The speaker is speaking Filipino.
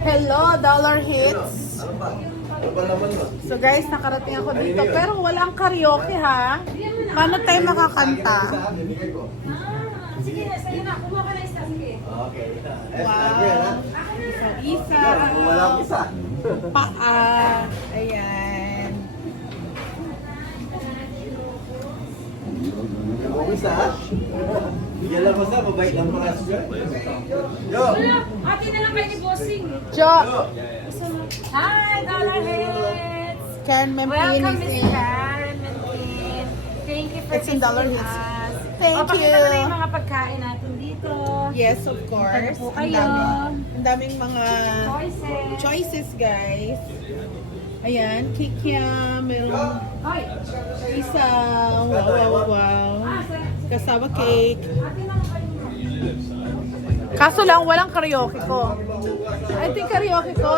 Hello, Dollar Hits. So guys, nakarating ako dito pero walang karaoke ha. Paano tayo makakanta? Sige na. Kumuha ka na isa. Sige. Okay. Wow. Isa. Wala akong isa. Paa. Ayan. Yung isa. Bigyan lang mo sa, mabait lang mga siya. Yo! Wala. Ate na lang kayo ni Bossing. Jo. Hi, Dollar Hits. Karen Mempin Welcome, is Miss in. Karen Mempin. Thank you for It's in Dollar visiting Hits. us. Thank Pakita you. mo na yung mga pagkain natin dito. Yes, of Ano course. po Ang kayo? daming mga Choices. choices, guys. Ayan, kikiam, merong Hoy. isaw, wow. Kasama cake. Ate na lang kayo. Kaso lang, walang karaoke ko. I think karaoke ko.